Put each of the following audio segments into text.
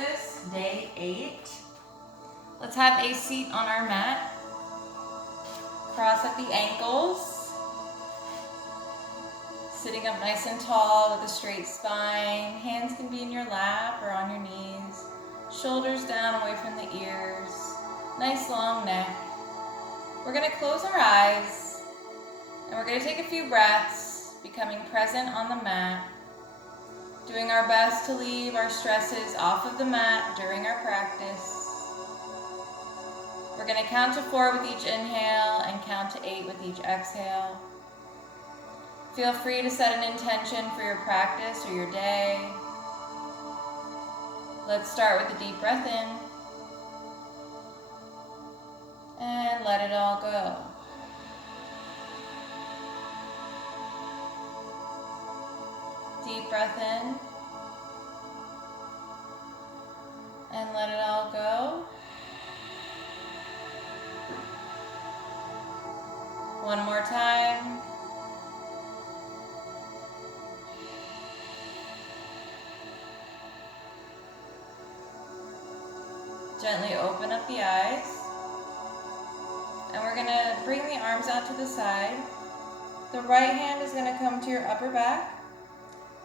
Solstice, day 8. Let's have a seat on our mat. Cross at the ankles. Sitting up nice and tall with a straight spine. Hands can be in your lap or on your knees. Shoulders down away from the ears. Nice long neck. We're going to close our eyes and we're going to take a few breaths, becoming present on the mat. Doing our best to leave our stresses off of the mat during our practice. We're going to count to 4 with each inhale and count to 8 with each exhale. Feel free to set an intention for your practice or your day. Let's start with a deep breath in. And let it all go. Deep breath in. And let it all go. One more time. Gently open up the eyes. And we're going to bring the arms out to the side. The right hand is going to come to your upper back.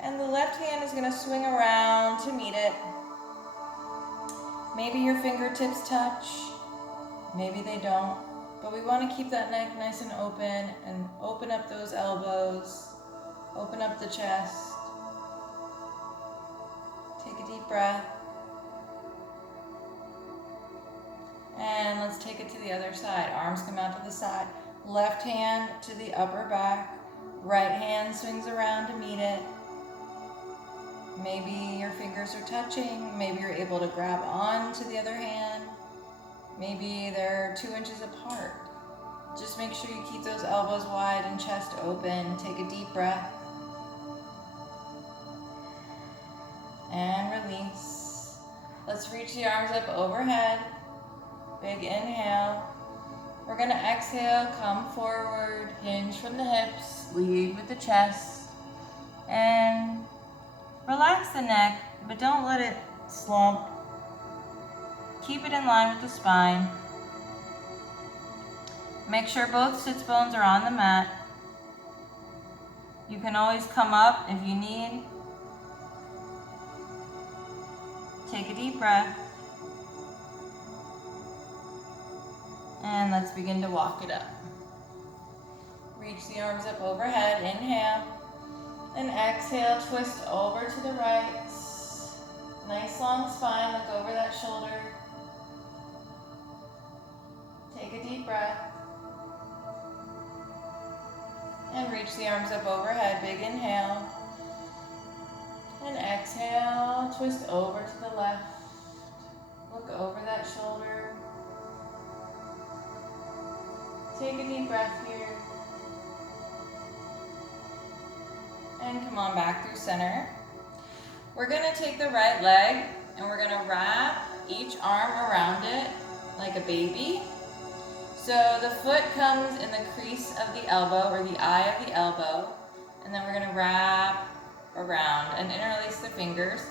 And the left hand is going to swing around to meet it. Maybe your fingertips touch. Maybe they don't. But we want to keep that neck nice and open up those elbows. Open up the chest. Take a deep breath. And let's take it to the other side. Arms come out to the side. Left hand to the upper back. Right hand swings around to meet it. Maybe your fingers are touching. Maybe you're able to grab on to the other hand. Maybe they're 2 inches apart. Just make sure you keep those elbows wide and chest open. Take a deep breath. And release. Let's reach the arms up overhead. Big inhale. We're going to exhale, come forward, hinge from the hips, lead with the chest, and relax the neck, but don't let it slump. Keep it in line with the spine. Make sure both sits bones are on the mat. You can always come up if you need. Take a deep breath. And let's begin to walk it up. Reach the arms up overhead, inhale. And exhale, twist over to the right. Nice long spine, look over that shoulder. Take a deep breath. And reach the arms up overhead, big inhale. And exhale, twist over to the left. Look over that shoulder. Take a deep breath here. And come on back through center. We're going to take the right leg and we're going to wrap each arm around it like a baby. So the foot comes in the crease of the elbow or the eye of the elbow. And then we're going to wrap around and interlace the fingers.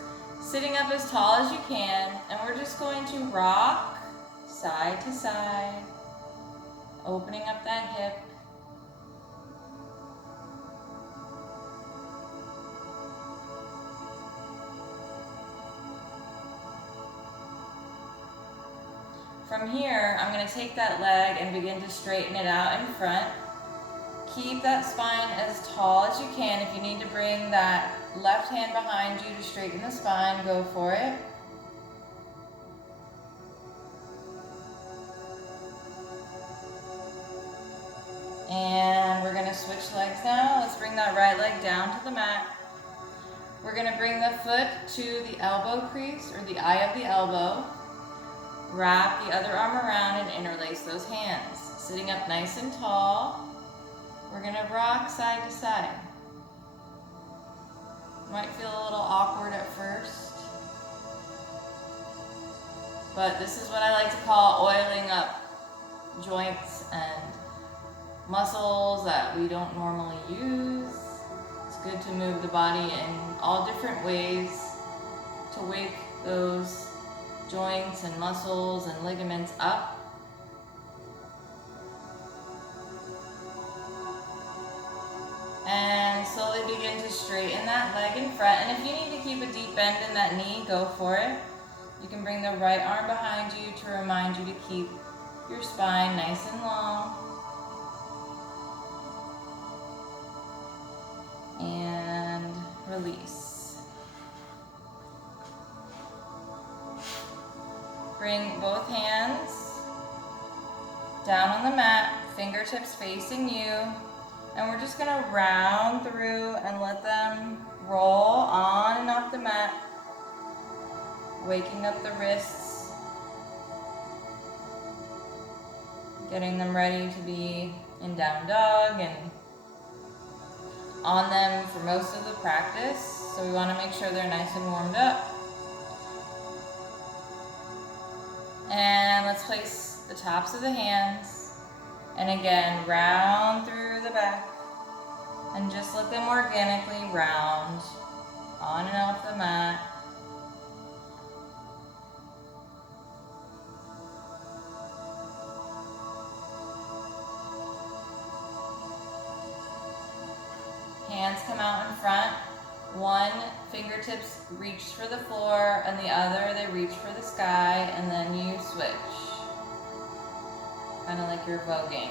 Sitting up as tall as you can. And we're just going to rock side to side. Opening up that hip. From here, I'm going to take that leg and begin to straighten it out in front. Keep that spine as tall as you can. If you need to bring that left hand behind you to straighten the spine, go for it. And we're going to switch legs now. Let's bring that right leg down to the mat. We're going to bring the foot to the elbow crease or the eye of the elbow. Wrap the other arm around and interlace those hands. Sitting up nice and tall. We're going to rock side to side. Might feel a little awkward at first. But this is what I like to call oiling up joints and muscles that we don't normally use. It's good to move the body in all different ways to wake those joints and muscles and ligaments up. And slowly begin to straighten that leg in front. And if you need to keep a deep bend in that knee, go for it. You can bring the right arm behind you to remind you to keep your spine nice and long. And release. Bring both hands down on the mat, fingertips facing you. And we're just gonna round through and let them roll on and off the mat, waking up the wrists, getting them ready to be in down dog and on them for most of the practice. So we wanna make sure they're nice and warmed up. And let's place the tops of the hands. And again, round through the back and just let them organically round on and off the mat. Hands come out in front. One fingertips reach for the floor and the other they reach for the sky, and then you switch. Kind of like you're voguing.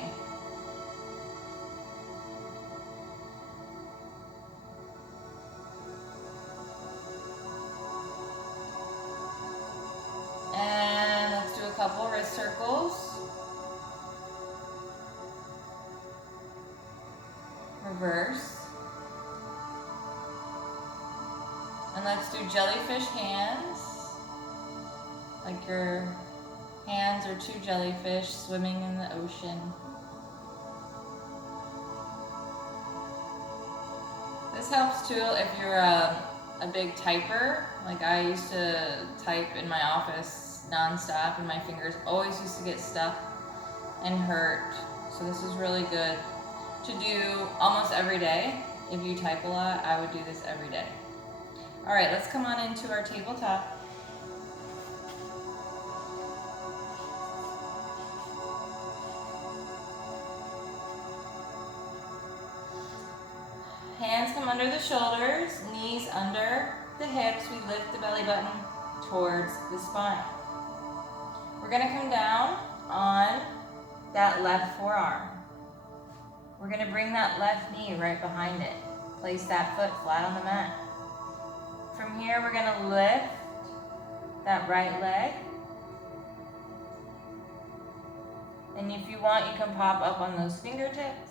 And let's do a couple wrist circles. Reverse. And let's do jellyfish hands. Like your hands are two jellyfish swimming in the ocean. This helps too if you're a big typer. Like I used to type in my office nonstop and my fingers always used to get stuck and hurt. So this is really good to do almost every day. If you type a lot, I would do this every day. All right, let's come on into our tabletop. Hands come under the shoulders, knees under the hips. We lift the belly button towards the spine. We're gonna come down on that left forearm. We're gonna bring that left knee right behind it. Place that foot flat on the mat. From here, we're gonna lift that right leg. And if you want, you can pop up on those fingertips.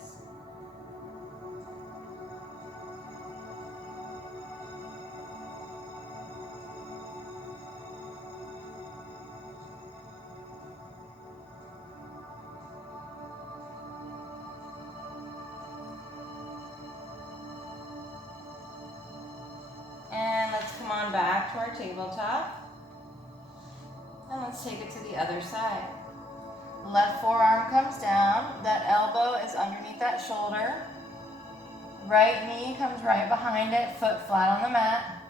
And let's come on back to our tabletop. And let's take it to the other side. Left forearm comes down. That elbow is underneath that shoulder. Right knee comes right behind it, foot flat on the mat.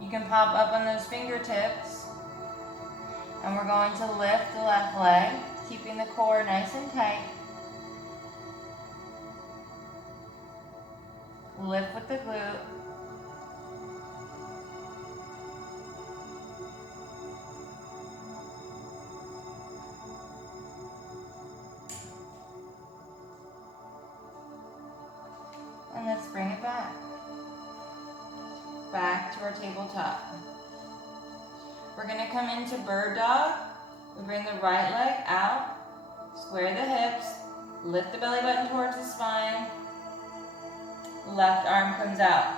You can pop up on those fingertips. And we're going to lift the left leg, keeping the core nice and tight. Lift with the glute. And let's bring it back. Back to our tabletop. We're gonna come into bird dog. We bring the right leg out, square the hips, lift the belly button towards the spine. Left arm comes out.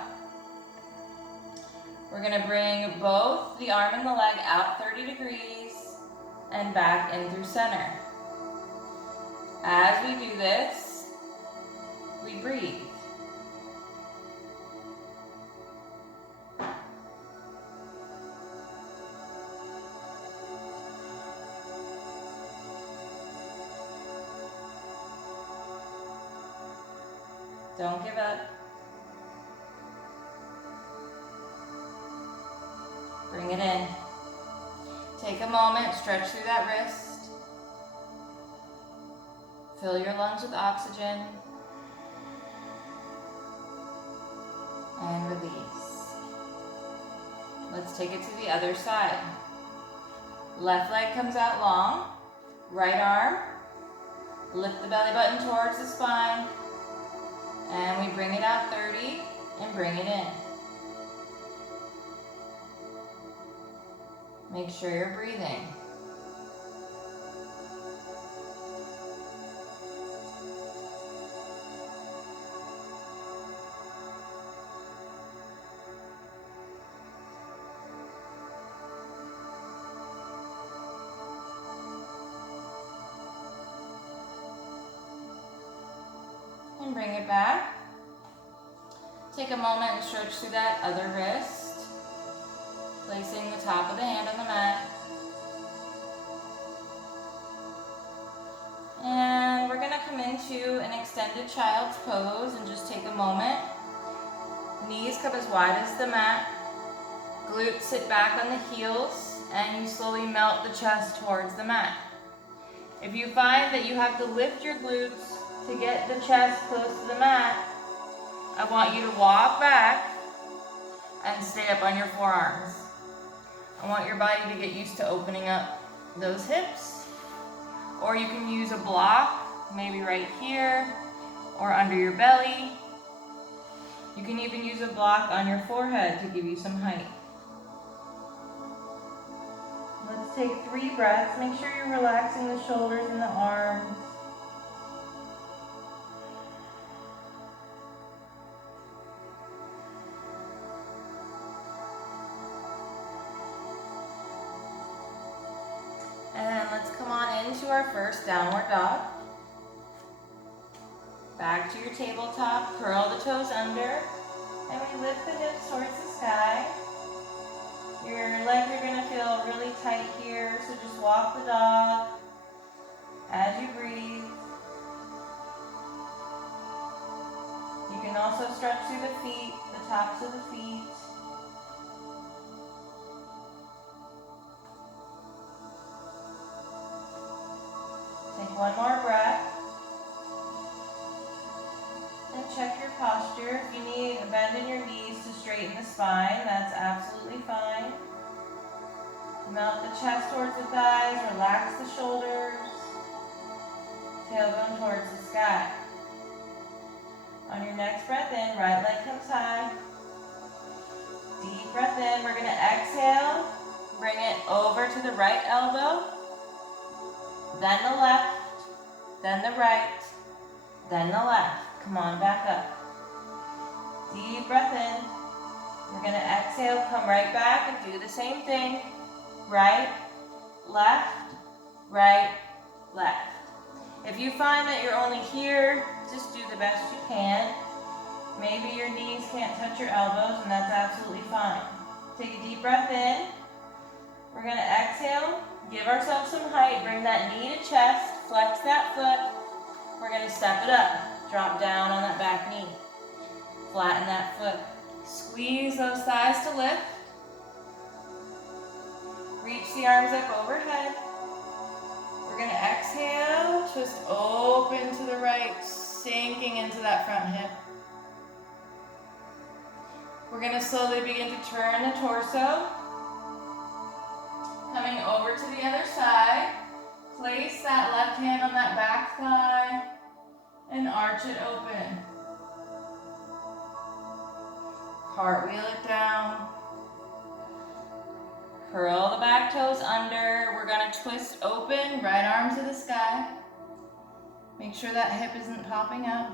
We're gonna bring both the arm and the leg out 30 degrees and back in through center. As we do this, we breathe. Don't give up. Bring it in. Take a moment, stretch through that wrist. Fill your lungs with oxygen. And release. Let's take it to the other side. Left leg comes out long. Right arm. Lift the belly button towards the spine. And we bring it out 30 and bring it in. Make sure you're breathing. And bring it back. Take a moment and stretch through that other wrist, placing the top of the hand on the mat. And we're going to come into an extended child's pose and just take a moment. Knees come as wide as the mat. Glutes sit back on the heels, and you slowly melt the chest towards the mat. If you find that you have to lift your glutes to get the chest close to the mat, I want you to walk back and stay up on your forearms. I want your body to get used to opening up those hips. Or you can use a block, maybe right here or under your belly. You can even use a block on your forehead to give you some height. Let's take 3 breaths. Make sure you're relaxing the shoulders and the arms. And let's come on into our first downward dog. Back to your tabletop, curl the toes under, and we lift the hips towards the sky. Your legs are going to feel really tight here, so just walk the dog as you breathe. You can also stretch through the feet, the tops of the feet. Take one more breath. And check your posture. If you need a bend in your knees to straighten the spine, that's absolutely fine. Melt the chest towards the thighs, relax the shoulders. Tailbone towards the sky. On your next breath in, right leg comes high. Deep breath in. We're going to exhale. Bring it over to the right elbow. Then the left. Then the right. Then the left. Come on, back up. Deep breath in. We're going to exhale, come right back and do the same thing. Right, left, right, left. If you find that you're only here, just do the best you can. Maybe your knees can't touch your elbows, and that's absolutely fine. Take a deep breath in. We're going to exhale, give ourselves some height, bring that knee to chest, flex that foot. We're going to step it up. Drop down on that back knee. Flatten that foot. Squeeze those thighs to lift. Reach the arms up overhead. We're going to exhale, twist open to the right, sinking into that front hip. We're going to slowly begin to turn the torso. Coming over to the other side. Place that left hand on that back thigh and arch it open. Cartwheel it down. Curl the back toes under. We're going to twist open, right arm to the sky. Make sure that hip isn't popping up.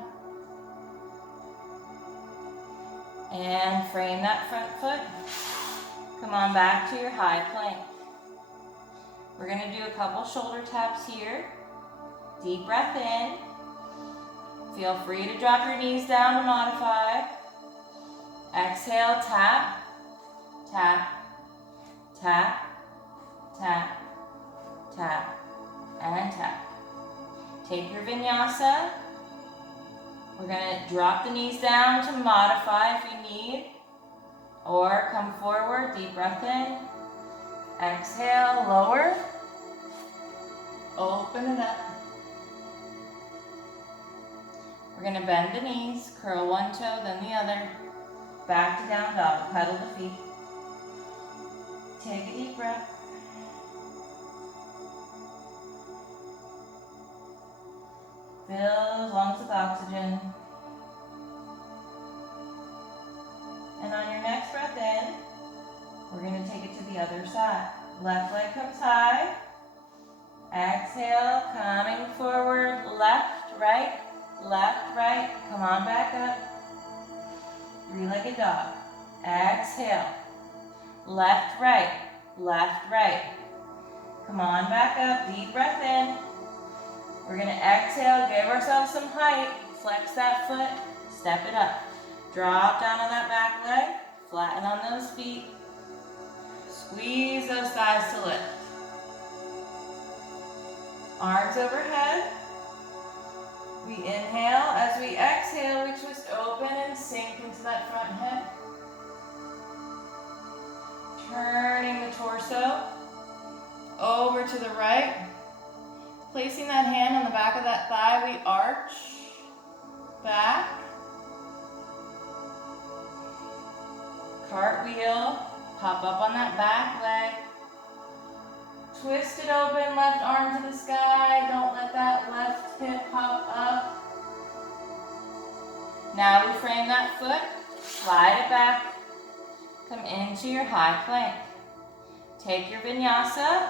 And frame that front foot. Come on back to your high plank. We're going to do a couple shoulder taps here. Deep breath in. Feel free to drop your knees down to modify. Exhale, tap, tap, tap, tap, tap, and tap. Take your vinyasa. We're going to drop the knees down to modify if you need. Or come forward, deep breath in. Exhale, lower. Open it up. We're going to bend the knees, curl one toe, then the other. Back to down dog, pedal the feet. Take a deep breath. Fill those lungs with oxygen. And on your next breath in, we're going to take it to the other side. Left leg comes high. Exhale, coming forward, left, right. Come on back up. Three-legged dog. Exhale. Left, right. Come on back up. Deep breath in. We're going to exhale, give ourselves some height. Flex that foot. Step it up. Drop down on that back leg. Flatten on those feet. Squeeze those thighs to lift. Arms overhead. We inhale. As we exhale, we twist open and sink into that front hip. Turning the torso over to the right. Placing that hand on the back of that thigh, we arch back. Cartwheel, pop up on that back leg. Twist it open, left arm to the sky. Don't let that left hip pop up. Now we frame that foot, slide it back. Come into your high plank. Take your vinyasa.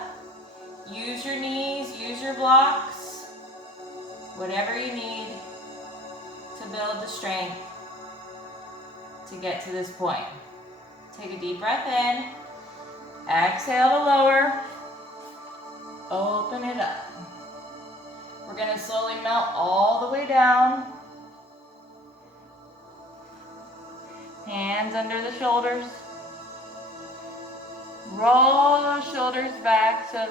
Use your knees, use your blocks. Whatever you need to build the strength to get to this point. Take a deep breath in. Exhale to lower. Open it up. We're going to slowly melt all the way down. Hands under the shoulders. Roll those shoulders back so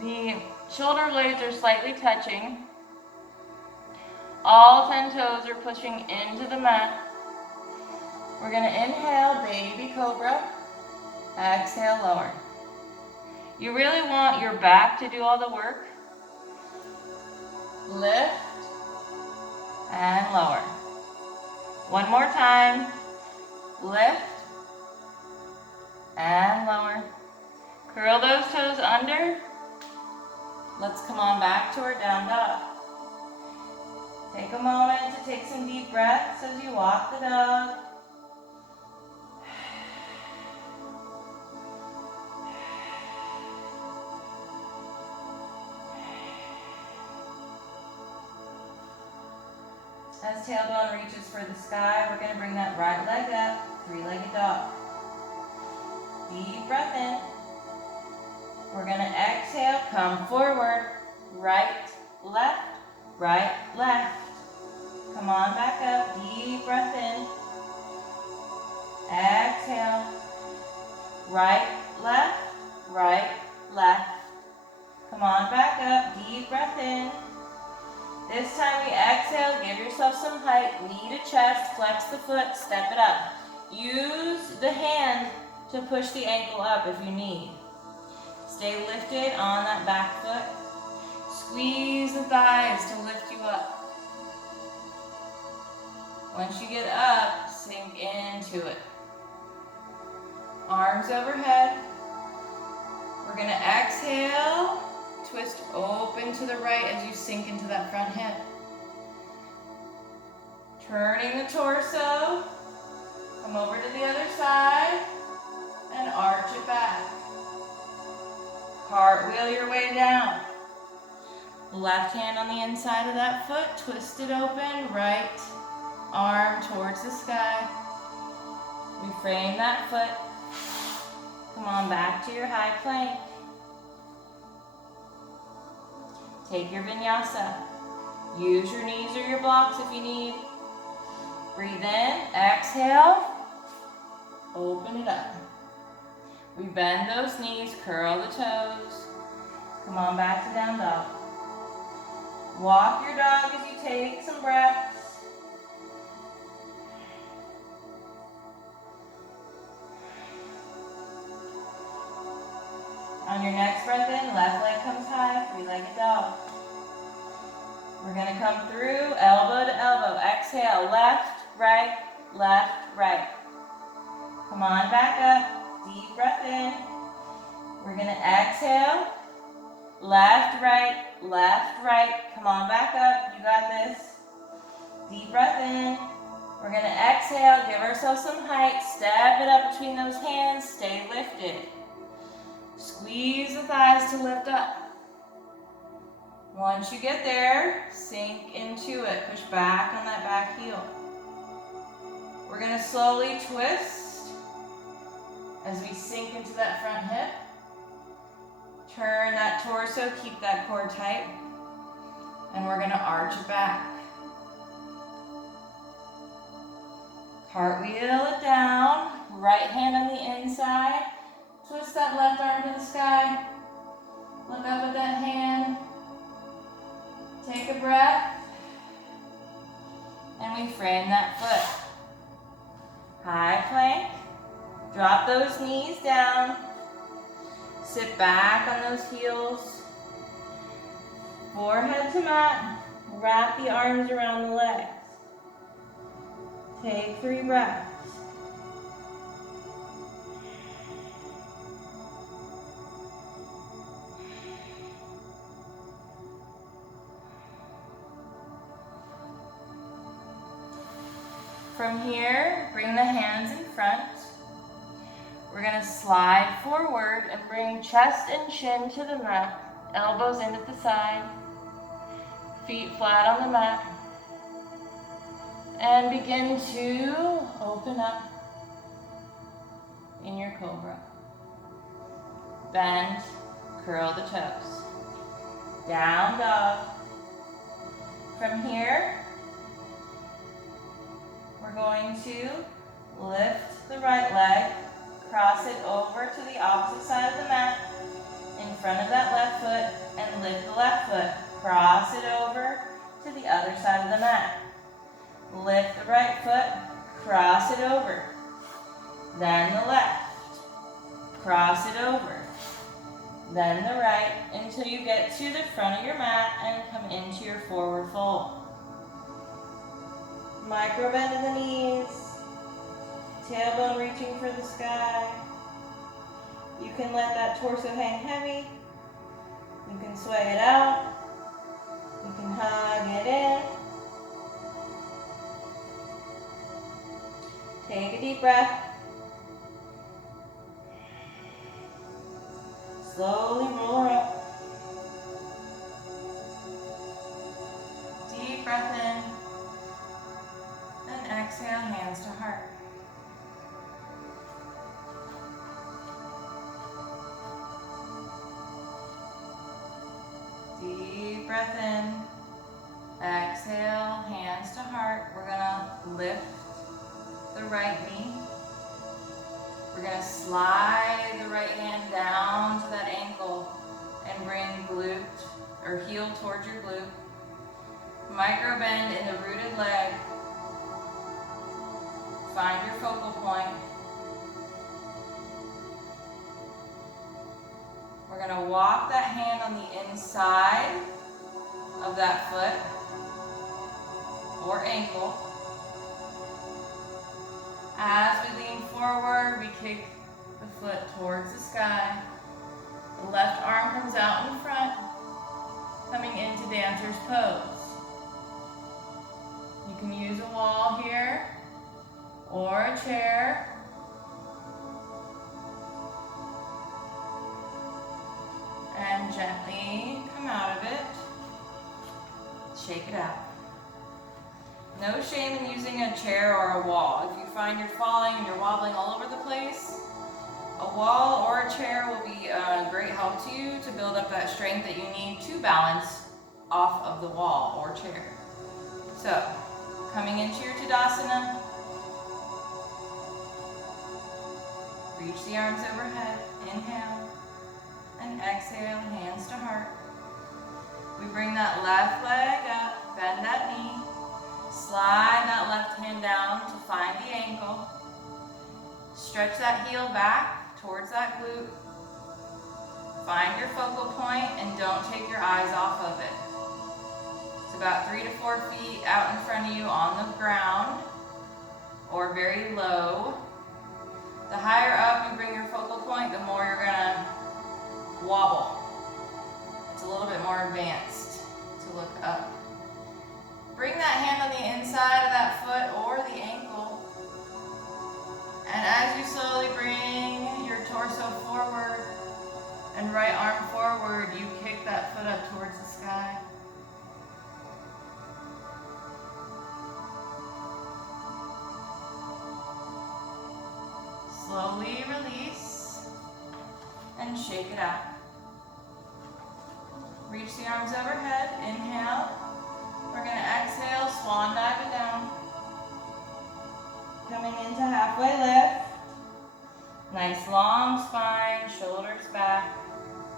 the shoulder blades are slightly touching. All 10 toes are pushing into the mat. We're going to inhale, baby cobra. Exhale, lower. You really want your back to do all the work. Lift and lower. One more time. Lift and lower. Curl those toes under. Let's come on back to our down dog. Take a moment to take some deep breaths as you walk the dog. As tailbone reaches for the sky, we're going to bring that right leg up, three-legged dog. Deep breath in. We're going to exhale, come forward, right, left. Come on back up, deep breath in. Exhale, right, left. Come on back up, deep breath in. This time we exhale, give yourself some height, knee to chest, flex the foot, step it up. Use the hand to push the ankle up if you need. Stay lifted on that back foot. Squeeze the thighs to lift you up. Once you get up, sink into it. Arms overhead. We're going to exhale. Twist open to the right as you sink into that front hip. Turning the torso. Come over to the other side and arch it back. Cartwheel your way down. Left hand on the inside of that foot. Twist it open. Right arm towards the sky. Reframe that foot. Come on back to your high plank. Take your vinyasa. Use your knees or your blocks if you need. Breathe in, exhale, open it up. We bend those knees, curl the toes. Come on back to down dog. Walk your dog as you take some breaths. On your next breath in, left leg comes high, three-legged dog. We're gonna come through, elbow to elbow. Exhale, left, right, left, right. Come on back up, deep breath in. We're gonna exhale, left, right. Come on back up, you got this. Deep breath in. We're gonna exhale, give ourselves some height, step it up between those hands, stay lifted. Squeeze the thighs to lift up. Once you get there, sink into it. Push back on that back heel. We're going to slowly twist as we sink into that front hip. Turn that torso, keep that core tight. And we're going to arch it back. Cartwheel it down. Right hand on the inside. Twist that left arm to the sky. Look up at that hand. Take a breath. And we frame that foot. High plank. Drop those knees down. Sit back on those heels. Forehead to mat. Wrap the arms around the legs. Take 3 breaths. From here, bring the hands in front. We're going to slide forward and bring chest and chin to the mat, elbows in at the side, feet flat on the mat, and begin to open up in your cobra. Bend, curl the toes. Down dog. From here, we're going to lift the right leg, cross it over to the opposite side of the mat, in front of that left foot, and lift the left foot. Cross it over to the other side of the mat. Lift the right foot, cross it over. Then the left. Cross it over. Then the right until you get to the front of your mat and come into your forward fold. Micro bend in the knees, tailbone reaching for the sky. You can let that torso hang heavy. You can sway it out. You can hug it in. Take a deep breath. Slowly roll her up. Deep breath in. And exhale, hands to heart. Deep breath in. Exhale, hands to heart. We're going to lift the right knee. We're going to slide the right hand down to that ankle and bring glute or heel towards your glute. Micro bend in the rooted leg. Find your focal point. We're going to walk that hand on the inside of that foot or ankle. As we lean forward, we kick the foot towards the sky. The left arm comes out in front, coming into dancer's pose. You can use a wall here or a chair. And gently come out of it. Shake it out. No shame in using a chair or a wall. If you find you're falling and you're wobbling all over the place, a wall or a chair will be a great help to you to build up that strength that you need to balance off of the wall or chair. So, coming into your Tadasana, reach the arms overhead, inhale, and exhale, hands to heart. We bring that left leg up, bend that knee, slide that left hand down to find the ankle. Stretch that heel back towards that glute. Find your focal point and don't take your eyes off of it. It's about 3 to 4 feet out in front of you on the ground or very low. The higher up you bring your focal point, the more you're gonna wobble. It's a little bit more advanced to look up. Bring that hand on the inside of that foot or the ankle. And as you slowly bring your torso forward and right arm forward, you kick that foot up towards the sky. Slowly release and shake it out. Reach the arms overhead. Inhale. We're going to exhale, swan dive it down. Coming into halfway lift. Nice long spine, shoulders back.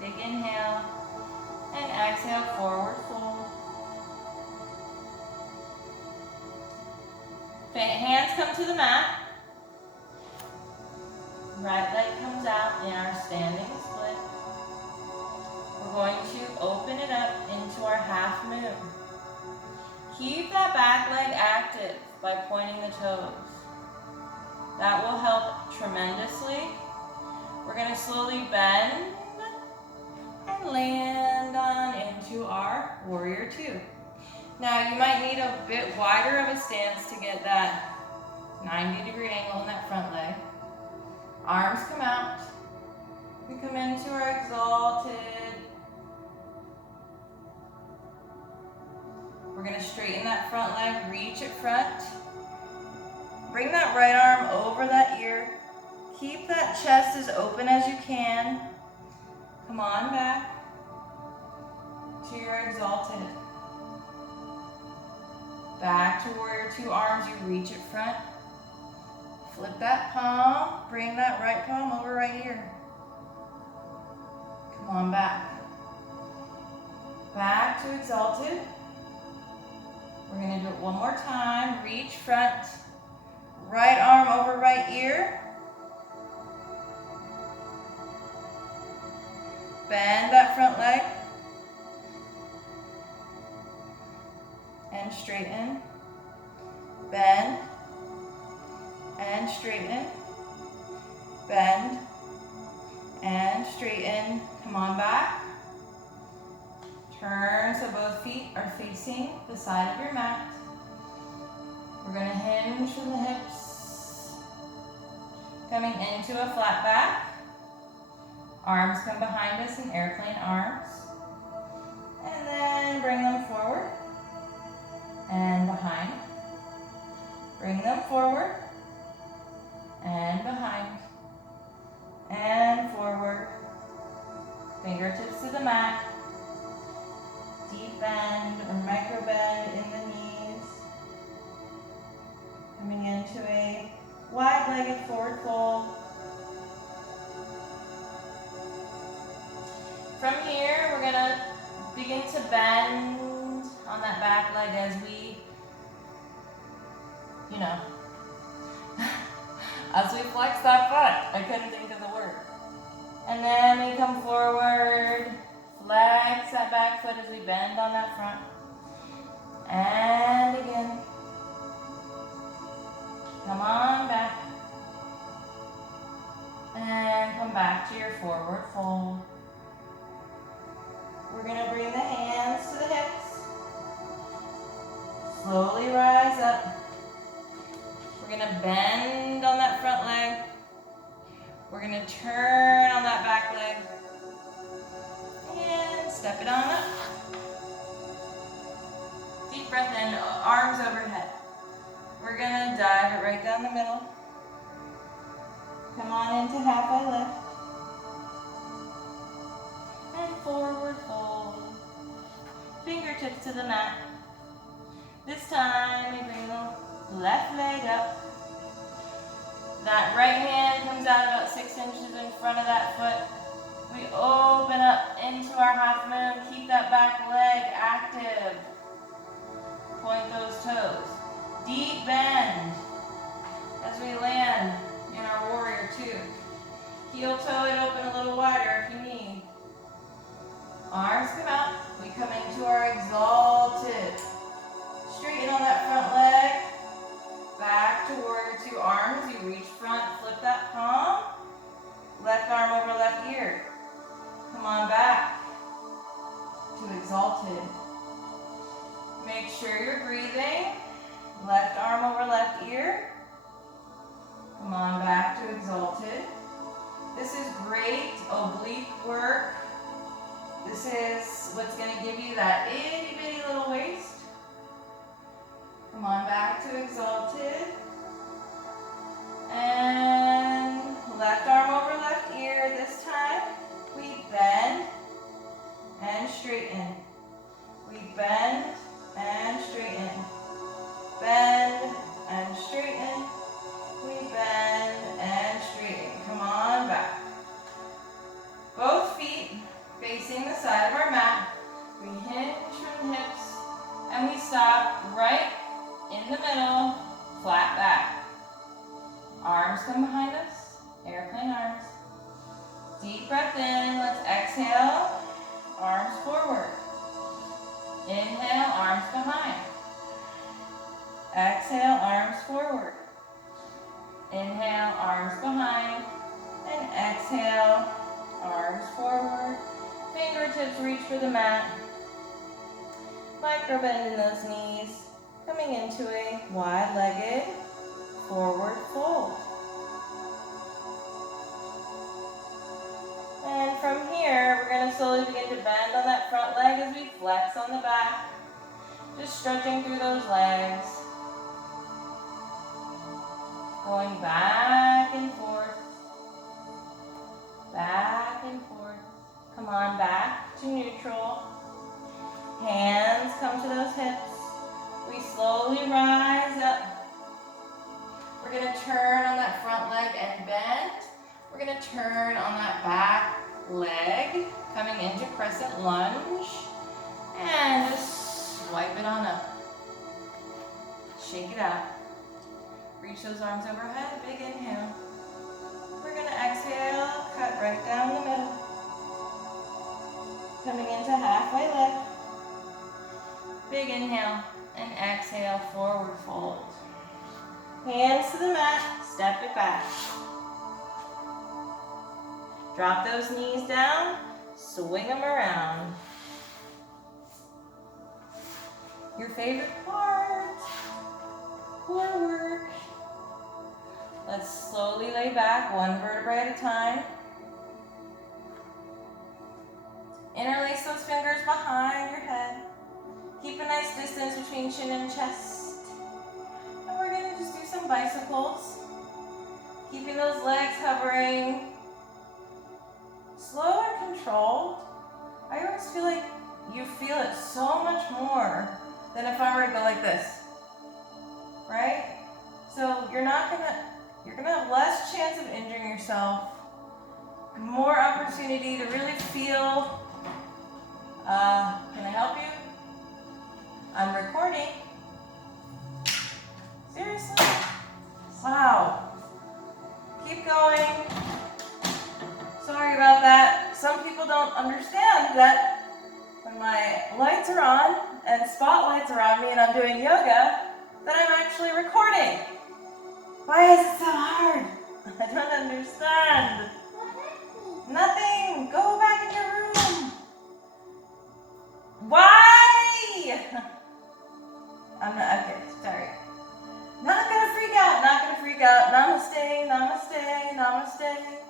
Big inhale. And exhale, forward fold. Hands come to the mat. Right leg comes out in our standing split. We're going to open it up into our half moon. Keep that back leg active by pointing the toes. That will help tremendously. We're going to slowly bend and land on into our warrior two. Now you might need a bit wider of a stance to get that 90-degree angle in that front leg. Arms come out. We come into our exalted. We're going to straighten that front leg, reach it front. Bring that right arm over that ear. Keep that chest as open as you can. Come on back to your exalted. Back to warrior two, arms, you reach it front. Flip that palm, bring that right palm over right ear. Come on back. Back to exalted. We're going to do it one more time. Reach front, right arm over right ear. Bend that front leg. And straighten. Bend. And straighten. Bend. And straighten. Come on back. Turn so both feet are facing the side of your mat. We're going to hinge from the hips. Coming into a flat back. Arms come behind us in airplane arms. And then bring them forward and behind. Bring them forward and behind. And forward. Fingertips to the mat. Deep bend or micro bend in the knees. Coming into a wide-legged forward fold. From here, we're going to begin to bend on that back leg as we, as we flex that foot. I couldn't think of the word. And then we come forward, flex that back foot as we bend on that front. And again. Come on back. And come back to your forward fold. We're going to bring the hands to the hips. Slowly rise up. We're going to bend on that front leg. We're going to turn on that back leg. And step it on up. Deep breath in, arms overhead. We're going to dive it right down the middle. Come on into halfway lift. And forward fold. Fingertips to the mat. This time we bring the left leg up. That right hand comes out about 6 inches in front of that foot. We open up into our half moon. Keep that back leg active. Point those toes. Deep bend as we land in our warrior two. Heel toe it open a little wider if you need. Arms come out. We come into our exalted. Straighten on that front leg. Back to warrior two. Arms, you reach front, flip that palm. Left arm over left ear. Come on back to exalted. Make sure you're breathing. Left arm over left ear. Come on back to exalted. This is great oblique work. This is what's going to give you that itty bitty little waist. Come on back to exalted. And left arm over left ear. This time we bend and straighten. We bend and straighten. Bend and straighten. We bend and straighten. Come on back. Both feet facing the side of our mat. We hinge from the hips and we stop right in the middle, flat back. Arms come behind us, airplane arms. Deep breath in, let's exhale, arms forward. Inhale, arms behind. Exhale, arms forward. Inhale, arms behind. And exhale, arms forward. Fingertips reach for the mat. Micro bend in those knees. Coming into a wide-legged forward fold. And from here, we're going to slowly begin to bend on that front leg as we flex on the back. Just stretching through those legs. Going back and forth. Back and forth. Come on back to neutral. Hands come to those hips. We slowly rise up. We're going to turn on that front leg and bend. We're going to turn on that back leg, coming into crescent lunge. And just swipe it on up. Shake it out. Reach those arms overhead, big inhale. We're going to exhale, cut right down the middle. Coming into halfway lift. Big inhale and exhale, forward fold. Hands to the mat, step it back. Drop those knees down, swing them around. Your favorite part, core work. Let's slowly lay back, one vertebrae at a time. Interlace those fingers behind your head. Keep a nice distance between chin and chest. And we're going to just do some bicycles. Keeping those legs hovering. Slow and controlled. I always feel like you feel it so much more than if I were to go like this. Right? So you're gonna have less chance of injuring yourself. More opportunity to really feel. Can I help you? I'm recording. Seriously? Wow. Keep going. Sorry about that. Some people don't understand that when my lights are on and spotlights are on me and I'm doing yoga, that I'm actually recording. Why is it so hard? I don't understand. Nothing. Go back in your room. Why? I'm not, okay, sorry. Not gonna freak out, not gonna freak out. Namaste, namaste, namaste.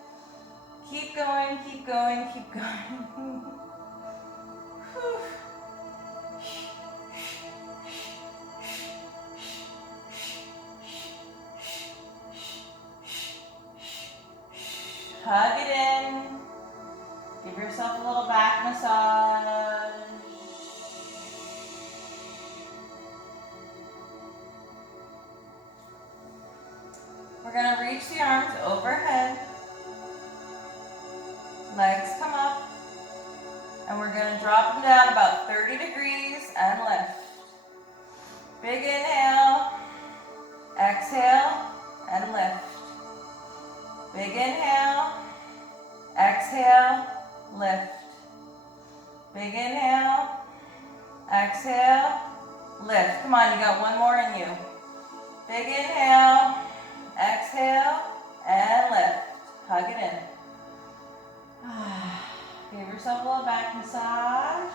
Keep going, keep going, keep going. Hug it in. Give yourself a little back massage. We're going to reach the arms overhead. Legs come up. And we're going to drop them down about 30 degrees and lift. Big inhale. Exhale and lift. Big inhale. Exhale. Lift. Big inhale. Exhale. Lift. Come on, you got one more in you. Big inhale. Exhale. And lift. Hug it in. Give yourself a little back massage.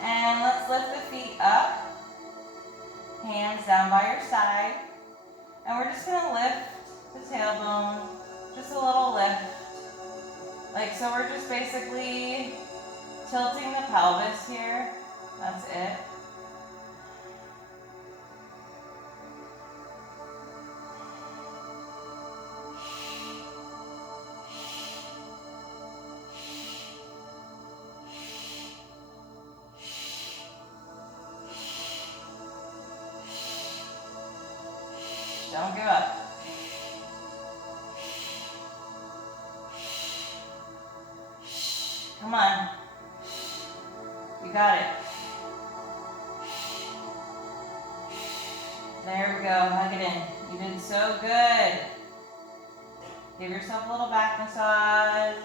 And let's lift the feet up. Hands down by your side. And we're just going to lift the tailbone. Just a little lift. Like so, we're just basically tilting the pelvis here. That's it. Don't give up. Come on. You got it. There we go. Hug it in. You did so good. Give yourself a little back massage.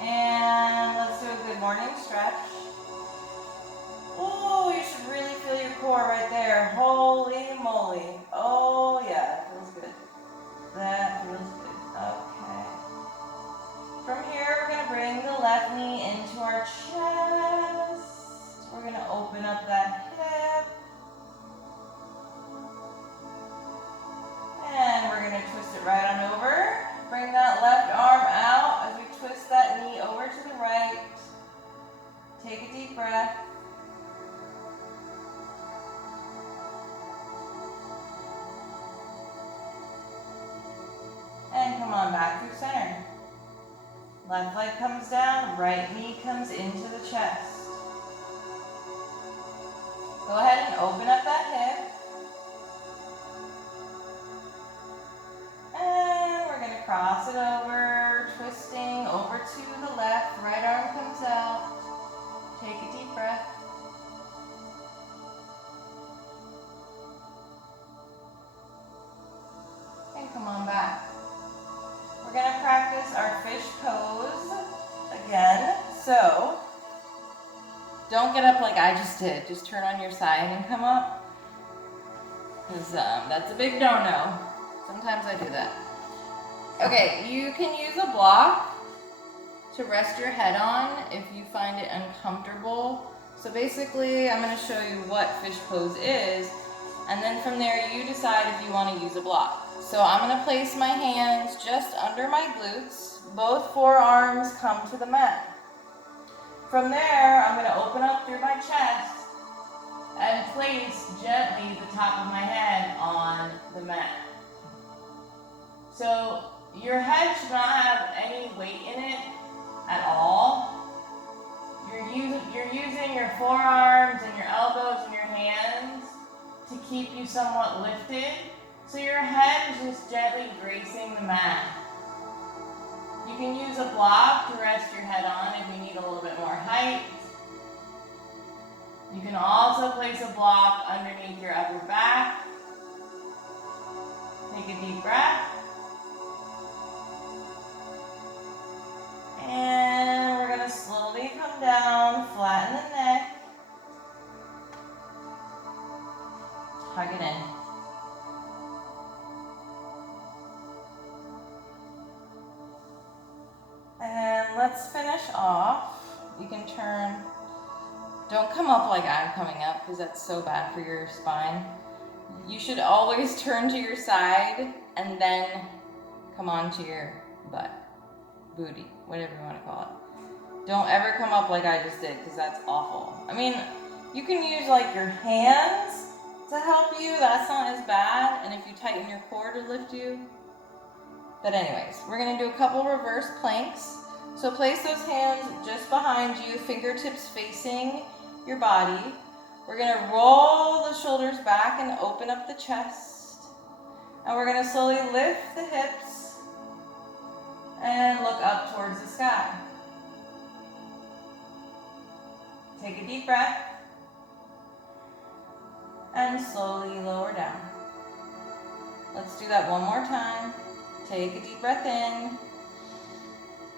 And let's do a good morning stretch. Oh, you should really feel your core right there. Holy moly. Oh yeah, that feels good. That feels good. Okay. From here, we're going to bring the left knee into our chest. We're going to open up that hip. And we're going to twist it right on over. Bring that left arm out as we twist that knee over to the right. Take a deep breath. And come on back through center. Left leg comes down, right knee comes into the chest. Go ahead and open up that hip. And we're going to cross it over, twisting over to the left. Right arm comes out. Take a deep breath. And come on back. We're going to practice our fish pose again. So, don't get up like I just did. Just turn on your side and come up. Because that's a big no-no. Sometimes I do that. Okay, you can use a block to rest your head on if you find it uncomfortable. So basically, I'm going to show you what fish pose is. And then from there, you decide if you want to use a block. So I'm going to place my hands just under my glutes. Both forearms come to the mat. From there, I'm going to open up through my chest and place gently the top of my head on the mat. So your head should not have any weight in it at all. You're using your forearms and your elbows and your hands to keep you somewhat lifted. So your head is just gently gracing the mat. You can use a block to rest your head on if you need a little bit more height. You can also place a block underneath your upper back. Take a deep breath. And we're going to slowly come down, flatten the neck. Hug it in. And let's finish off. You can turn, don't come up like I'm coming up because that's so bad for your spine. You should always turn to your side and then come onto your butt, booty, whatever you want to call it. Don't ever come up like I just did because that's awful. I mean, you can use like your hands to help you. That's not as bad. And if you tighten your core to lift you. But anyways, we're going to do a couple reverse planks. So place those hands just behind you, fingertips facing your body. We're going to roll the shoulders back and open up the chest. And we're going to slowly lift the hips and look up towards the sky. Take a deep breath and slowly lower down. Let's do that one more time. Take a deep breath in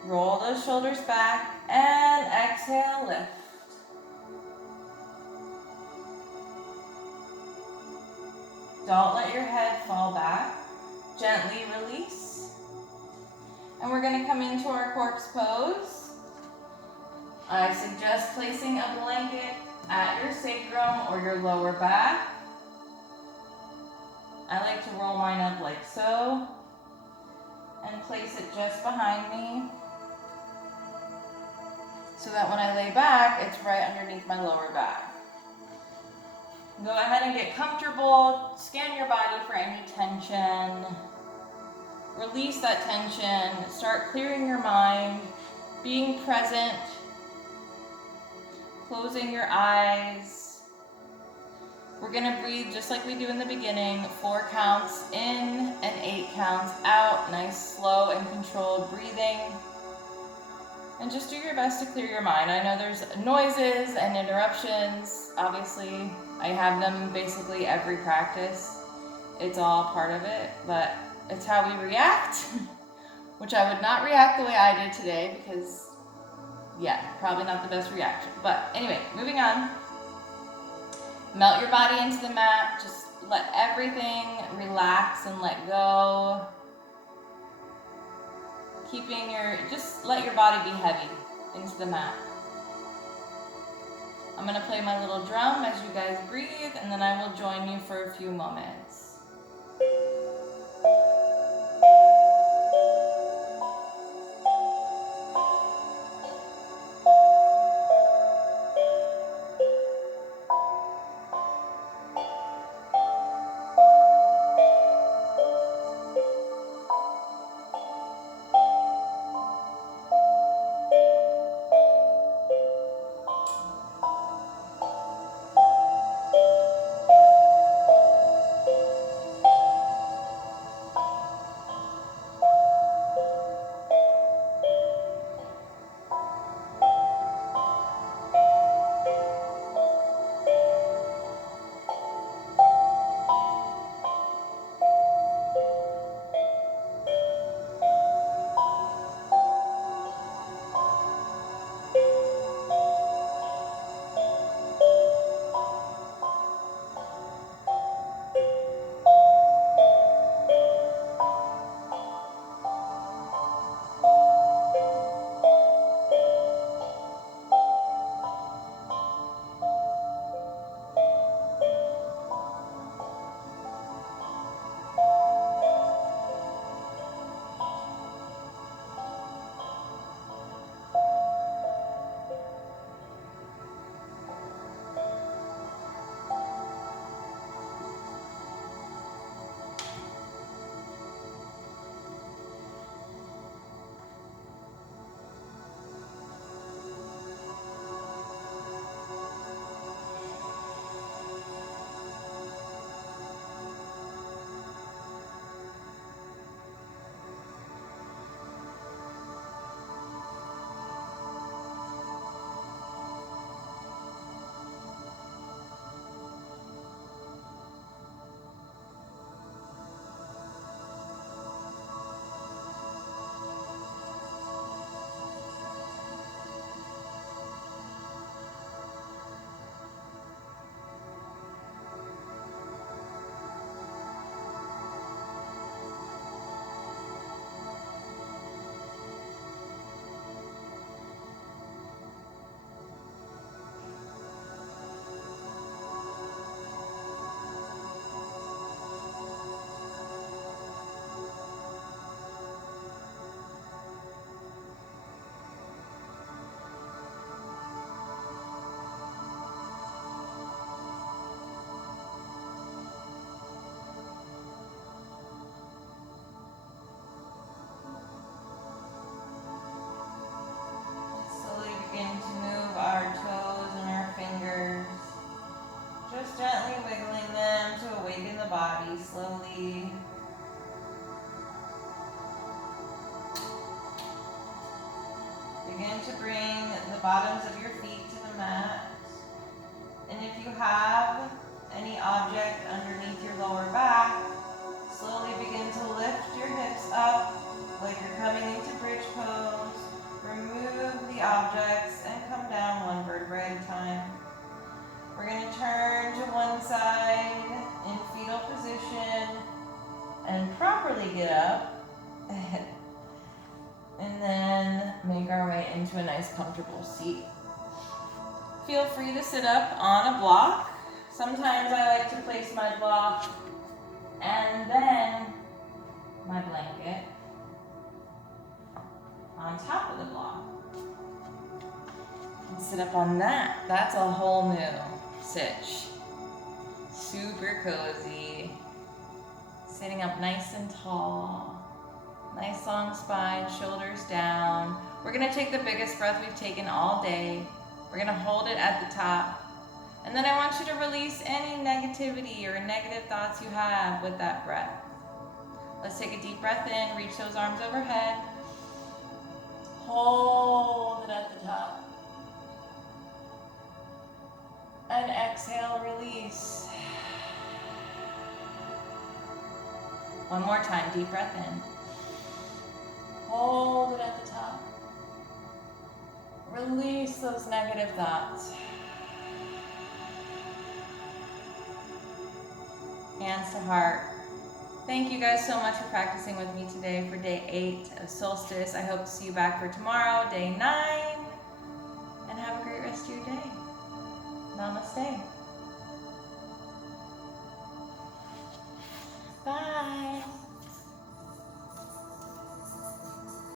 Roll those shoulders back and exhale, lift. Don't let your head fall back. Gently release. And we're going to come into our corpse pose. I suggest placing a blanket at your sacrum or your lower back. I like to roll mine up like so and place it just behind me so that when I lay back, it's right underneath my lower back. Go ahead and get comfortable. Scan your body for any tension. Release that tension. Start clearing your mind, being present, closing your eyes. We're going to breathe just like we do in the beginning. 4 counts in and 8 counts out. Nice, slow, and controlled breathing. And just do your best to clear your mind. I know there's noises and interruptions. Obviously, I have them basically every practice. It's all part of it, but it's how we react, which I would not react the way I did today because, yeah, probably not the best reaction. But anyway, moving on. Melt your body into the mat. Just let everything relax and let go. Just let your body be heavy into the mat. I'm going to play my little drum as you guys breathe, and then I will join you for a few moments. Body slowly. Begin to bring the bottoms of your feet to the mat. And if you have any object underneath your lower back, slowly begin to lift your hips up like you're coming into bridge pose. get up. And then make our way into a nice comfortable seat. Feel free to sit up on a block. Sometimes I like to place my block and then my blanket on top of the block. And sit up on that. That's a whole new sitch. Super cozy. Sitting up nice and tall. Nice long spine, shoulders down. We're gonna take the biggest breath we've taken all day. We're gonna hold it at the top. And then I want you to release any negativity or negative thoughts you have with that breath. Let's take a deep breath in, reach those arms overhead. Hold it at the top. And exhale, release. One more time, deep breath in. Hold it at the top. Release those negative thoughts. Hands to heart. Thank you guys so much for practicing with me today for day 8 of Solstice. I hope to see you back for tomorrow, day 9.